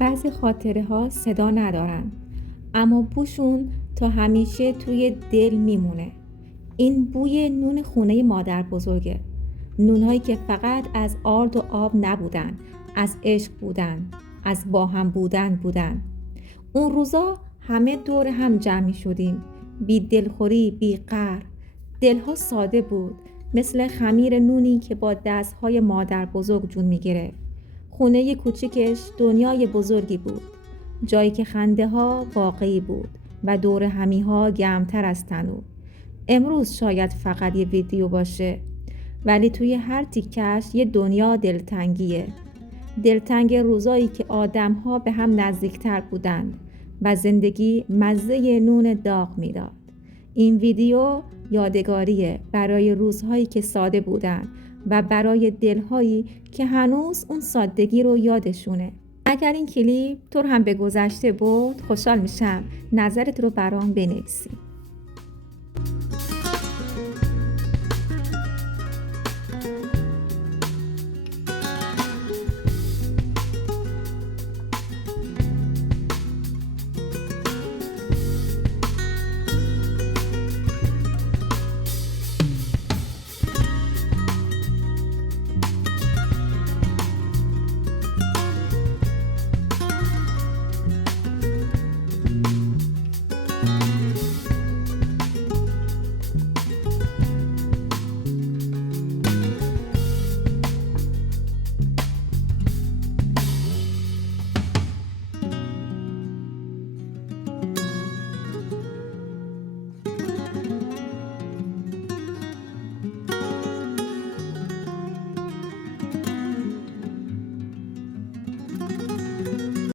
بعضی خاطره ها صدا ندارن، اما بوشون تا همیشه توی دل میمونه. این بوی نون خونه مادر بزرگه. نونهایی که فقط از آرد و آب نبودن، از عشق بودن، از با هم بودن. اون روزا همه دور هم جمع شدیم، بی دلخوری، بی قهر. دلها ساده بود، مثل خمیر نونی که با دستهای مادر بزرگ جون میگرفت. خونه کوچیکش دنیای بزرگی بود، جایی که خنده ها واقعی بود و دور همی ها گرمتر از تنور. امروز شاید فقط یه ویدیو باشه، ولی توی هر تیکش یه دنیا دلتنگیه. دلتنگ روزایی که آدم ها به هم نزدیکتر بودند و زندگی مزه نون داغ میداد. این ویدیو یادگاریه برای روزهایی که ساده بودن و برای دلهایی که هنوز اون سادگی رو یادشونه. اگر این کلیپ تو رو هم به گذشته بود، خوشحال میشم نظرت رو برام بنویسی.